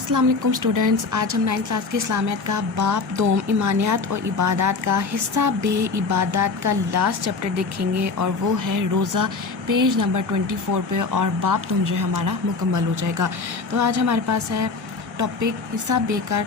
अस्सलाम वालेकुम स्टूडेंट्स, आज हम 9th क्लास की इस्लामियत का बाब दोम ईमानियात और इबादत का हिस्सा बे इबादत का लास्ट चैप्टर देखेंगे और वो है रोज़ा, पेज नंबर 24 पे। और बाब दोम जो है हमारा मुकम्मल हो जाएगा। तो आज हमारे पास है टॉपिक हिस्सा बे का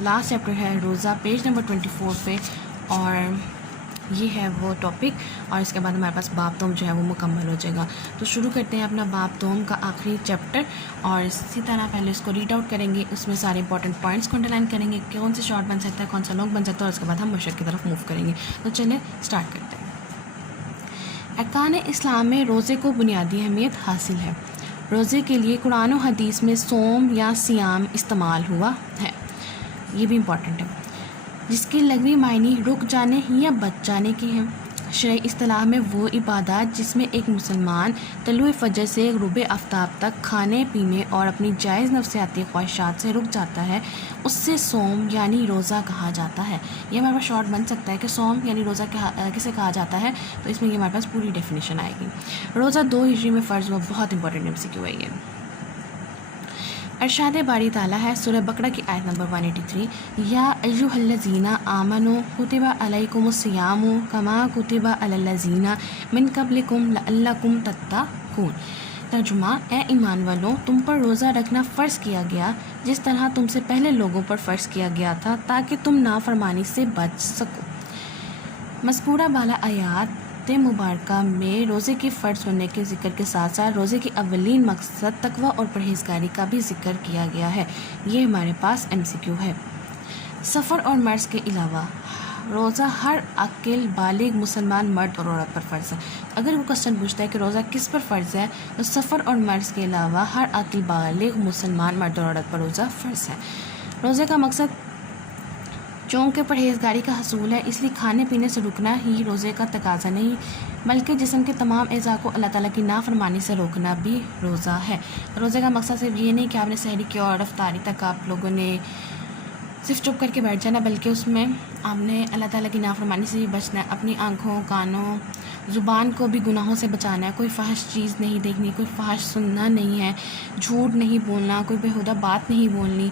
लास्ट चैप्टर है रोज़ा, पेज नंबर 24 पे, और ये है वो टॉपिक। और इसके बाद हमारे पास बाब दोम जो है वो मुकम्मल हो जाएगा। तो शुरू करते हैं अपना बाब दोम का आखिरी चैप्टर। और इसी तरह पहले इसको रीड आउट करेंगे, उसमें सारे इंपॉर्टेंट पॉइंट्स को अंडरलाइन करेंगे, कौन से शॉर्ट बन सकता है, कौन सा लॉन्ग बन सकता है, और उसके बाद हम मशरक़ की तरफ मूव करेंगे। तो चलिए स्टार्ट करते हैं। अरकान इस्लाम में रोज़े को बुनियादी अहमियत हासिल है। रोज़े के लिए कुरान और हदीस में सोम या सियाम इस्तेमाल हुआ है, ये भी इम्पॉर्टेंट है, जिसके लगवी मायने रुक जाने या बच जाने के हैं। शरई इस्तिलाह में वो इबादत जिसमें एक मुसलमान तलुए फजर से ग़ुरूब आफ्ताब तक खाने पीने और अपनी जायज़ नफ्सियाती ख्वाहिशात से रुक जाता है, उससे सोम यानी रोज़ा कहा जाता है। ये हमारे पास शॉर्ट बन सकता है कि सोम यानी रोज़ा किसे कहा जाता है, तो इसमें ये हमारे पास पूरी डेफिनेशन आएगी। रोज़ा 2 हिजरी में फ़र्ज़ हुआ, बहुत इंपॉर्टेंट MCQ है ये। अरशाद बारी ताला है सूरह बकरा की आयत नंबर 183, या अय्युहल्लज़ीना आमनू कुतिबा अलैकुमुस्सियामु कमा कुतिबा अलल्लज़ीना मिन क़ब्लिकुम लअल्लकुम तत्तक़ून। तर्जुमा, ए ईमान वालों, तुम पर रोज़ा रखना फ़र्ज़ किया गया जिस तरह तुमसे पहले लोगों पर फ़र्ज़ किया गया था, ताकि तुम नाफरमानी से बच सको। मज़कूरा बाला आयात मुबारका में रोज़े के फ़र्ज़ होने के ज़िक्र के साथ साथ रोज़े की अवलीन मकसद तक़वा और परहेज़गारी का भी ज़िक्र किया गया है। ये हमारे पास MCQ है। सफ़र और मर्ज़ के अलावा रोज़ा हर अक़िल बालिग मुसलमान मर्द और औरत पर फ़र्ज़ है। अगर वो क्वेश्चन पूछता है कि रोज़ा किस पर फ़र्ज़ है, तो सफ़र और मर्ज़ के अलावा हर अक़िल बालिग मुसलमान मर्द और औरत पर रोज़ा फ़र्ज़ है। रोज़े का मकसद चूँकि परहेज़गारी का हसूल है, इसलिए खाने पीने से रुकना ही रोज़े का तकाज़ा नहीं, बल्कि जिस्म के तमाम अज़ा को अल्लाह ताला की नाफरमानी से रोकना भी रोज़ा है। रोज़े का मकसद सिर्फ ये नहीं कि आपने सहरी की और अफ्तारी तक आप लोगों ने सिर्फ चुप करके बैठ जाना, बल्कि उसमें आपने अल्लाह ताला की नाफरमानी से भी बचना है। अपनी आँखों, कानों, ज़ुबान को भी गुनाहों से बचाना है। कोई फ़ाहिश चीज़ नहीं देखनी, कोई फ़ाहिश सुनना नहीं है, झूठ नहीं बोलना, कोई बेहुदा बात नहीं बोलनी,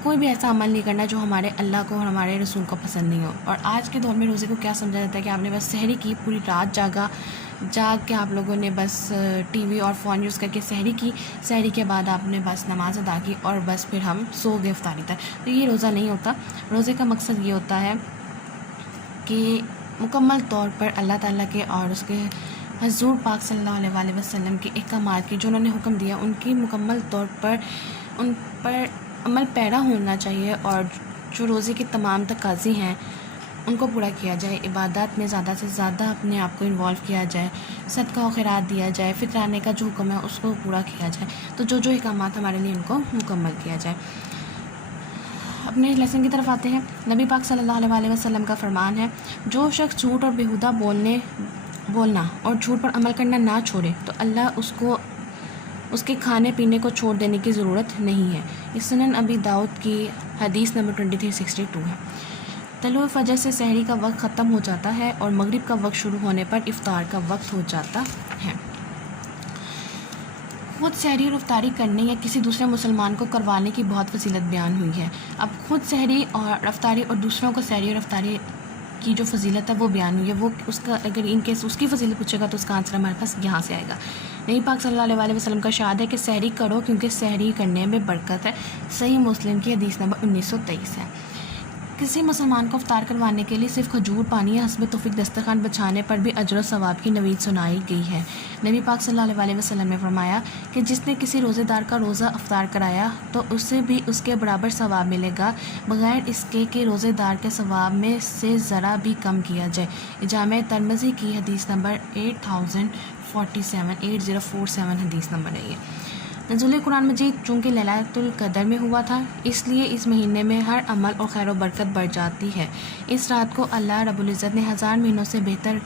कोई भी ऐसा अमल नहीं करना जो हमारे अल्लाह को और हमारे रसूल को पसंद नहीं हो। और आज के दौर में रोज़े को क्या समझा जाता है कि आपने बस सहरी की, पूरी रात जाग के आप लोगों ने बस TV और फ़ोन यूज़ करके सहरी की, सहरी के बाद आपने बस नमाज़ अदा की और बस फिर हम सो गए इफ्तारी तक। तो ये रोज़ा नहीं होता। रोज़े का मकसद ये होता है कि मुकम्मल तौर पर अल्लाह ताला के और उसके हज़ूर पाक सल्लल्लाहु अलैहि वसल्लम के अहकामात की जो उन्होंने हुक्म दिया, उनकी मुकम्मल तौर पर उन पर अमल पैरा होना चाहिए, और जो रोज़े के तमाम तकाज़े हैं उनको पूरा किया जाए। इबादत में ज़्यादा से ज़्यादा अपने आप को इन्वॉल्व किया जाए, सदका और खैरात दिया जाए, फितराने का जो हुक्म है उसको पूरा किया जाए। तो जो जो अहकामात हमारे लिए उनको मुकम्मल किया जाए। अपने लेसन की तरफ आते हैं। नबी पाक सल्लल्लाहु अलैहि वसल्लम का फरमान है, जो शख्स झूठ और बेहुदा बोलना और झूठ पर अमल करना ना छोड़े, तो अल्लाह उसको उसके खाने पीने को छोड़ देने की ज़रूरत नहीं है। इस सुनन अबी दाऊद की हदीस नंबर 2362 है। तलुए फजर से सहरी का वक्त ख़त्म हो जाता है और मगरिब का वक्त शुरू होने पर इफ़्तार का वक्त हो जाता है। खुद सहरी और इफ्तारी करने या किसी दूसरे मुसलमान को करवाने की बहुत फजीलत बयान हुई है। अब खुद सहरी और इफ्तारी और दूसरों को सहरी और इफ्तारी की जो फजीलत है वो बयान हुई है, वो उसका अगर इन केस उसकी फजीलत पूछेगा तो उसका आंसर हमारे पास यहाँ से आएगा। नबी पाक सल्लल्लाहु अलैहि वसल्लम का इरशाद है कि सहरी करो क्योंकि सहरी करने में बरकत है। सही मुस्लिम की हदीस नंबर 1923 है। किसी मुसलमान को इफ्तार करवाने के लिए सिर्फ खजूर, पानी या हस्ब तौफीक दस्तरखान बचाने पर भी अजर और सवाब की नवीद सुनाई गई है। नबी पाक सल्लल्लाहु अलैहि वसल्लम ने फरमाया कि जिसने किसी रोज़ेदार का रोज़ा इफ्तार कराया तो उसे भी उसके बराबर सवाब मिलेगा, बग़ैर इसके कि रोज़ेदार के सवाब में से ज़रा भी कम किया जाए। जामे तिर्मिज़ी की हदीस नंबर 8047 हदीस नंबर है ये। नज़ुल कुरान मजीद चूँकि लैलतुल क़द्र में हुआ था, इसलिए इस महीने में हर अमल और खैर व बरकत बढ़ जाती है। इस रात को अल्लाह रब्बुल इज़्ज़त ने 1000 महीनों से बेहतर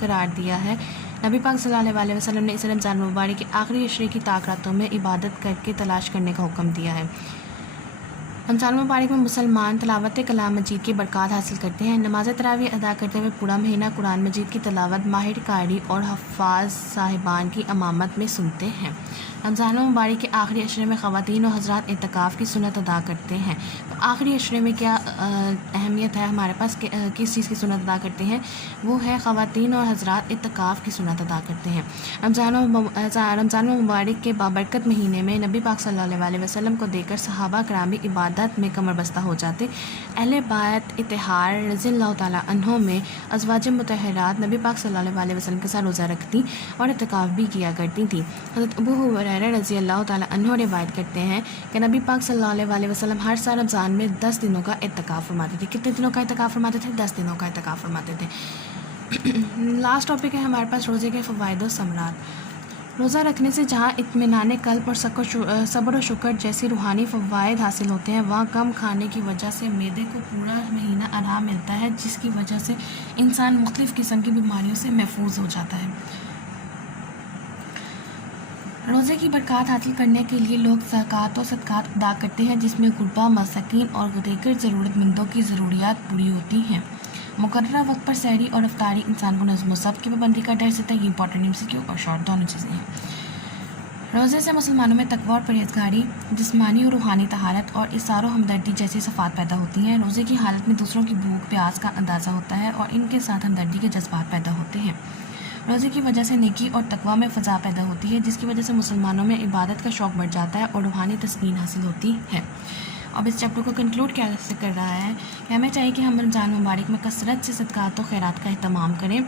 करार दिया है। नबी पाक सल्लल्लाहु अलैहि वसल्लम ने इस रमज़ान मुबारक के आखिरी अशरे की ताक रातों में इबादत करके तलाश करने का हुक्म दिया है। رمضان المبارک میں مسلمان تلاوت کلام مجید کی برکات حاصل کرتے ہیں۔ نماز تراویح ادا کرتے ہوئے پورا مہینہ قرآن مجید کی تلاوت ماہر قاری اور حفاظ صاحبان کی امامت میں سنتے ہیں۔ رمضان المبارک کے آخری عشرے میں خواتین و حضرات اعتکاف کی سنت ادا کرتے ہیں۔ تو آخری عشرے میں کیا اہمیت ہے ہمارے پاس، کس چیز کی سنت ادا کرتے ہیں؟ وہ ہے خواتین اور حضرات اعتکاف کی سنت ادا کرتے ہیں۔ رمضان المبارک کے بابرکت مہینے میں نبی پاک صلی اللہ علیہ وسلم کو دیکھ کر صحابہ کرام بھی عبادت میں کمر بستہ ہو جاتے۔ اہل بیت اطہار رضی اللہ تعالیٰ عنہ میں ازواج مطہرات نبی پاک صلی اللہ علیہ وسلم کے ساتھ روزہ رکھتی اور اعتکاف بھی کیا کرتی تھیں۔ حضرت ابو ہریرہ رضی اللہ تعالیٰ عنہ روایت کرتے ہیں کہ نبی پاک صلی اللہ علیہ وسلم ہر سال رمضان میں 10 دنوں کا اعتکاف فرماتے تھے۔ کتنے دنوں کا اعتکاف فرماتے تھے؟ 10 دنوں کا اعتکاف فرماتے تھے۔ لاسٹ ٹاپک ہے ہمارے پاس روزے کے فوائد و ثمرات۔ روزہ رکھنے سے جہاں اطمینان قلب اور صبر و شکر جیسی روحانی فوائد حاصل ہوتے ہیں، وہاں کم کھانے کی وجہ سے معدے کو پورا مہینہ آرام ملتا ہے، جس کی وجہ سے انسان مختلف قسم کی بیماریوں سے محفوظ ہو جاتا ہے۔ روزے کی برکات حاصل کرنے کے لیے لوگ زکوٰۃ و صدقات ادا کرتے ہیں، جس میں غربا، مساکین اور دیگر ضرورت مندوں کی ضروریات پوری ہوتی ہیں۔ مقررہ وقت پر سحری اور افطاری انسان کو نظم و ضبط کی پابندی کا درس دیتا ہے۔ یہ امپورٹنٹ MCQ اور شارٹ دونوں چیزیں ہیں۔ روزے سے مسلمانوں میں تقویٰ اور پرہیزگاری، جسمانی اور روحانی طہارت اور اثار و ہمدردی جیسی صفات پیدا ہوتی ہیں۔ روزے کی حالت میں دوسروں کی بھوک پیاس کا اندازہ ہوتا ہے اور ان کے ساتھ ہمدردی کے جذبات پیدا ہوتے ہیں۔ روزے کی وجہ سے نیکی اور تقویٰ میں فضا پیدا ہوتی ہے، جس کی وجہ سے مسلمانوں میں عبادت کا شوق بڑھ جاتا ہے اور روحانی تسکین حاصل ہوتی ہے۔ اب اس چیپٹر کو کنکلوڈ کیسے کر رہا ہے کہ ہمیں چاہیے کہ ہم رمضان مبارک میں کثرت سے صدقات و خیرات کا اہتمام کریں،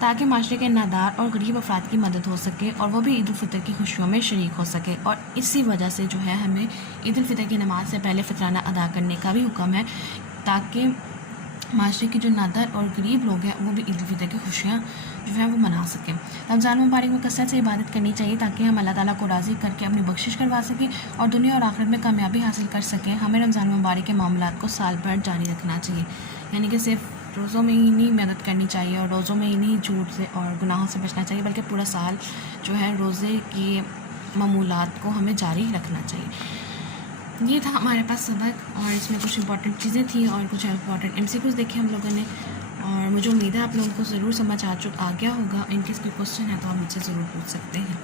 تاکہ معاشرے کے نادار اور غریب افراد کی مدد ہو سکے اور وہ بھی عید الفطر کی خوشیوں میں شریک ہو سکے۔ اور اسی وجہ سے جو ہے ہمیں عید الفطر کی نماز سے پہلے فطرانہ ادا کرنے کا بھی حکم ہے، تاکہ معاشرے کے جو نادر اور غریب لوگ ہیں وہ بھی عید الفطر کی خوشیاں جو ہیں وہ منا سکیں۔ رمضان مبارک میں کثرت سے عبادت کرنی چاہیے، تاکہ ہم اللہ تعالیٰ کو راضی کر کے اپنی بخشش کروا سکیں اور دنیا اور آخرت میں کامیابی حاصل کر سکیں۔ ہمیں رمضان مبارک کے معاملات کو سال بھر جاری رکھنا چاہیے، یعنی کہ صرف روزوں میں ہی نہیں محنت کرنی چاہیے اور روزوں میں ہی نہیں جھوٹ سے اور گناہوں سے بچنا چاہیے، بلکہ پورا سال جو ہے روزے کی معمولات کو ہمیں جاری رکھنا چاہیے۔ یہ تھا ہمارے پاس سبق، اور اس میں کچھ امپورٹنٹ چیزیں تھیں اور کچھ امپورٹنٹ MCQs دیکھے ہم لوگوں نے، اور مجھے امید ہے آپ لوگوں کو ضرور سمجھ آ گیا ہوگا۔ ان کیس کوئی کوشچن ہے تو آپ مجھ سے ضرور پوچھ سکتے ہیں۔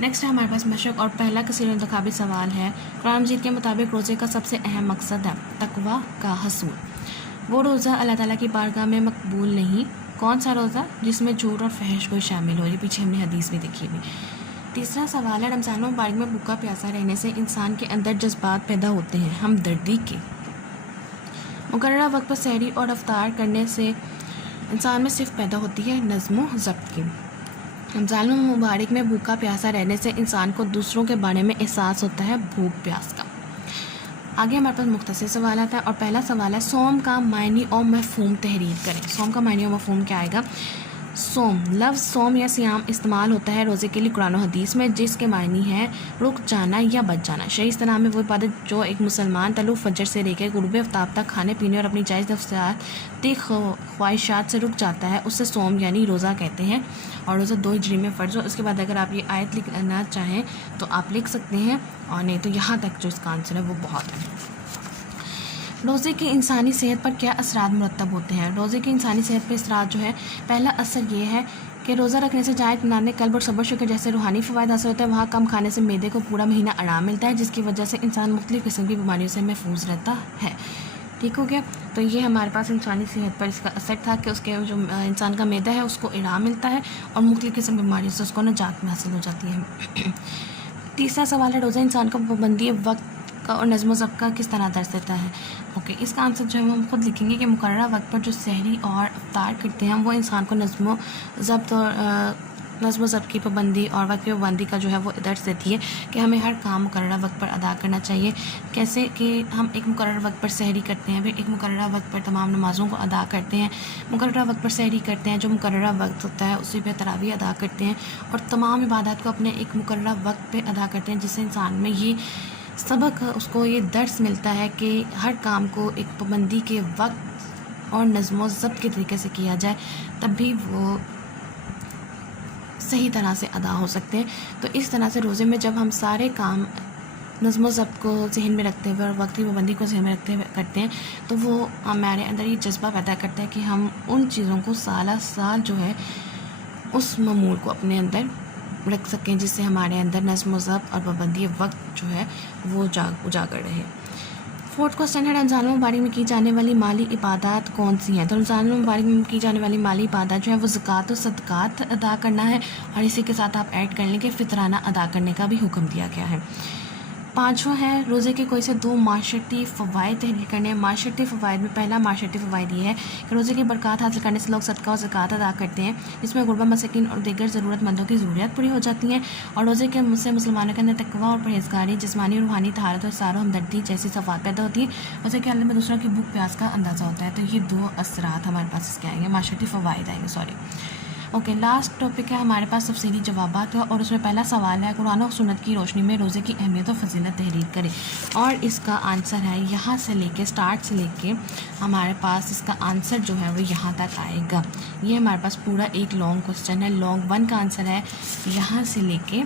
نیکسٹ ہے ہمارے پاس مشق، اور پہلا کثیر انتخابی سوال ہے، قرآن مجید کے مطابق روزے کا سب سے اہم مقصد ہے تقویٰ کا حصول۔ وہ روزہ اللہ تعالیٰ کی بارگاہ میں مقبول نہیں۔ کون سا روزہ؟ جس میں جھوٹ اور فحش کوئی شامل ہو۔ یہ پیچھے ہم نے حدیث بھی دیکھی ہوئی۔ تیسرا سوال ہے، رمضان مبارک میں بھوکا پیاسا رہنے سے انسان کے اندر جذبات پیدا ہوتے ہیں ہمدردی کے۔ مقررہ وقت پر سحری اور افطار کرنے سے انسان میں صرف پیدا ہوتی ہے نظم و ضبط کی۔ رمضان مبارک میں بھوکا پیاسا رہنے سے انسان کو دوسروں کے بارے میں احساس ہوتا ہے بھوک پیاس کا۔ آگے ہمارے پاس مختصر سوالات ہیں، اور پہلا سوال ہے، صوم کا معنی اور مفہوم تحریر کریں۔ صوم کا معنی اور مفہوم کیا آئے گا؟ صوم، لفظ صوم یا صیام استعمال ہوتا ہے روزے کے لیے قرآن و حدیث میں، جس کے معنی ہے رک جانا یا بچ جانا۔ شرعی اصطلاح میں وہ عبادت جو ایک مسلمان طلوع فجر سے لے کے غروب آفتاب تک کھانے پینے اور اپنی جائز نفسیاتی خواہشات سے رک جاتا ہے، اس سے صوم یعنی روزہ کہتے ہیں۔ اور روزہ 2 ہجری میں فرض ہو۔ اس کے بعد اگر آپ یہ آیت لکھنا چاہیں تو آپ لکھ سکتے ہیں، اور نہیں تو یہاں تک جو اس کا آنسر ہے وہ بہت ہے۔ روزے کی انسانی صحت پر کیا اثرات مرتب ہوتے ہیں؟ روزے کی انسانی صحت پر اثرات جو ہے، پہلا اثر یہ ہے کہ روزہ رکھنے سے جہاں اطمینان قلب اور صبر شکر جیسے روحانی فوائد حاصل ہوتے ہیں، وہاں کم کھانے سے معدے کو پورا مہینہ آرام ملتا ہے، جس کی وجہ سے انسان مختلف قسم کی بیماریوں سے محفوظ رہتا ہے۔ ٹھیک ہو گیا؟ تو یہ ہمارے پاس انسانی صحت پر اس کا اثر تھا کہ اس کے جو انسان کا معدہ ہے اس کو آرام ملتا ہے اور مختلف قسم کی بیماریوں سے اس کو نجات میں حاصل ہو جاتی ہے۔ تیسرا سوال ہے، روزہ انسان کو پابندی وقت کا اور نظم و ضبط کا کس طرح درس دیتا ہے؟ اوکے، اس کا آنسر جو ہے ہم خود لکھیں گے کہ مقررہ وقت پر جو سحری اور افطار کرتے ہیں وہ انسان کو نظم و ضبط کی پابندی اور وقت کی پابندی کا جو ہے وہ درس دیتی ہے کہ ہمیں ہر کام مقررہ وقت پر ادا کرنا چاہیے۔ کیسے کہ ہم ایک مقررہ وقت پر سحری کرتے ہیں، پھر ایک مقررہ وقت پر تمام نمازوں کو ادا کرتے ہیں، مقررہ وقت پر سحری کرتے ہیں، جو مقررہ وقت ہوتا ہے اسی پہ تراویح ادا کرتے ہیں، اور تمام عبادات کو اپنے ایک مقررہ وقت پہ ادا کرتے ہیں، جس سے انسان میں یہ سبق اس کو یہ درس ملتا ہے کہ ہر کام کو ایک پابندی کے وقت اور نظم و ضبط کے طریقے سے کیا جائے، تب بھی وہ صحیح طرح سے ادا ہو سکتے ہیں۔ تو اس طرح سے روزے میں جب ہم سارے کام नज़्म व ज़ब्त को ज़हन में रखते हुए और वक्त की पाबंदी को ज़हन में रखते हुए करते हैं, तो वो हमारे अंदर ये जज्बा पैदा करता है कि हम उन चीज़ों को साल साल जो है उस मामूल को अपने अंदर रख सकें जिससे हमारे अंदर नज़्म व ज़ब्त और पाबंदी वक्त जो है वो उजागर रहे। फोर्थ क्वेश्चन है, रमज़ान मुबारक में की जाने वाली माली इबादत कौन सी हैं? तो रमज़ान मुबारक में की जाने वाली माली इबादत जो है वो ज़कात और सदक़ात अदा करना है, और इसी के साथ आप ऐड कर लें कि फ़ितराना अदा करने का भी हुक्म दिया गया है। पाँचवा है, रोज़े के कोई से 2 माशरती फ़वाइद तहरीर करने हैं। माशरती फ़वाइद में पहला माशरती फ़वाइद ये है कि रोज़े की बरकत हासिल करने से लोग सदका और ज़कात अदा करते हैं, जिसमें गुरबा मसाकीन और दीगर ज़रूरतमंदों की ज़रूरियात पूरी हो जाती हैं। और रोज़े के मुझसे मुसलमानों के अंदर तकवा और परहेज़गारी, जिस्मानी और रूहानी तहारत और सारो हमदर्दी जैसी सफ़ात पैदा होती है। रोज़े के अमल में दूसरों की भूख प्यास का अंदाज़ा होता है। तो ये 2 असरात हमारे पास इसके आएंगे, माशरती फ़वाइद आएंगे, ओके। लास्ट टॉपिक है हमारे पास तफसीली जवाबात का, और उसमें पहला सवाल है, कुरान और सुन्नत की रोशनी में रोज़े की अहमियत और फजीलत तहरीर करें। और इसका आंसर है यहाँ से लेके स्टार्ट से लेके हमारे पास इसका आंसर जो है वो यहाँ तक आएगा। ये हमारे पास पूरा एक लॉन्ग क्वेश्चन है। लॉन्ग 1 का आंसर है यहाँ से लेके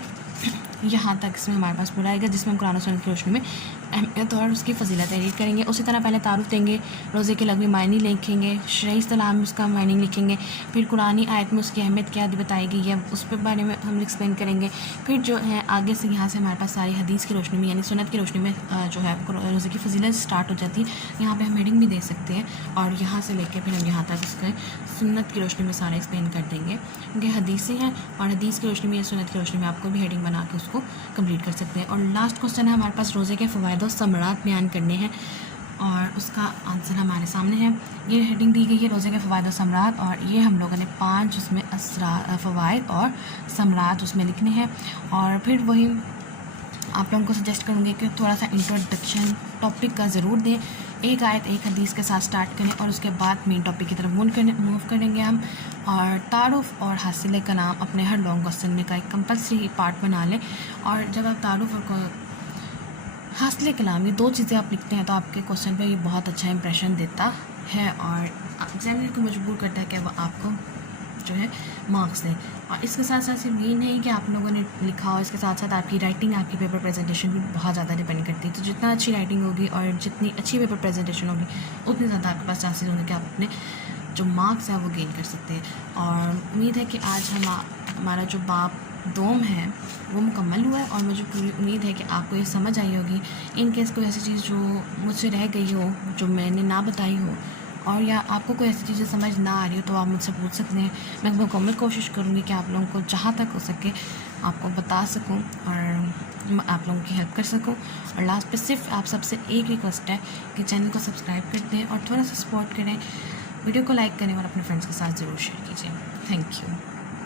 यहाँ तक, इसमें हमारे पास पूरा आएगा, जिसमें हम कुरान और सुन्नत की रोशनी में अहमियत और उसकी फजीलत तहरीर करेंगे। उसी तरह पहले तारुफ देंगे, रोज़े के लगवी मायने लिखेंगे, शरई इस्तिलाह में उसका मायने लिखेंगे, फिर कुरानी आयत में उसकी अहमियत क्या बताई गई है उस पर बारे में हम एक्सप्लेन करेंगे। फिर जो है आगे से यहाँ से हमारे पास सारी हदीस की रोशनी में यानी सुन्नत की रोशनी में जो है रोज़े की फजीलत स्टार्ट हो जाती है। यहाँ पर हम हेडिंग भी दे सकते हैं, और यहाँ से लेकर फिर हम यहाँ तक उसके सुन्नत की रोशनी में सारा एक्सप्लेन कर देंगे, क्योंकि हदीसें हैं और हदीस की रोशनी में या सुन्नत की रोशनी में आपको भी हेडिंग बना के उसको कंप्लीट कर सकते हैं। और लास्ट क्वेश्चन है हमारे पास, रोज़े के फ़वाइद और समरात बयान करने हैं, और उसका आंसर हमारे सामने है। ये हेडिंग दी गई है रोज़े के फ़वाइद और समरात, और ये हम लोगों ने 5 उसमें फ़वाइद और समरात उसमें लिखने हैं। और फिर वही आप लोगों को सजेस्ट करूँगी कि थोड़ा सा इंट्रोडक्शन टॉपिक का ज़रूर दें, एक आयत एक हदीस के साथ स्टार्ट करें, और उसके बाद मेन टॉपिक की तरफ मूव करेंगे हम। और तारुफ और हासिल कलाम अपने हर लॉन्ग क्वेश्चन में का एक कंपल्सरी पार्ट बना लें। और जब आप तारुफ और हासिल कलाम ये 2 चीज़ें आप लिखते हैं तो आपके क्वेश्चन पे ये बहुत अच्छा इंप्रेशन देता है, और एग्जामिनर को मजबूर करता है कि वो आपको जो है मार्क्स दें। और इसके साथ साथ सिर्फ ये नहीं कि आप लोगों ने लिखा हो, इसके साथ साथ आपकी राइटिंग, आपकी पेपर प्रेजेंटेशन भी बहुत ज़्यादा डिपेंड करती है। तो जितना अच्छी राइटिंग होगी और जितनी अच्छी पेपर प्रेजेंटेशन होगी, उतनी ज़्यादा आपके पास चांसेस होंगे कि आप अपने जो मार्क्स हैं वो गेन कर सकते हैं। और उम्मीद है कि आज हमारा जो बाब दोम है वो मुकम्मल हुआ है, और मुझे पूरी उम्मीद है कि आपको ये समझ आई होगी। इन केस कोई ऐसी चीज़ जो मुझसे रह गई हो, जो मैंने ना बताई हो, और या आपको कोई ऐसी चीज़ें समझ ना आ रही हो, तो आप मुझसे पूछ सकते हैं। मैं मुकम्मल कोशिश करूँगी कि आप लोगों को जहाँ तक हो सके आपको बता सकूँ और आप लोगों की हेल्प कर सकूँ। और लास्ट पे सिर्फ आप सबसे एक रिक्वेस्ट है कि चैनल को सब्सक्राइब कर दें और थोड़ा सा सपोर्ट करें, वीडियो को लाइक करें और अपने फ्रेंड्स के साथ ज़रूर शेयर कीजिए। Thank you.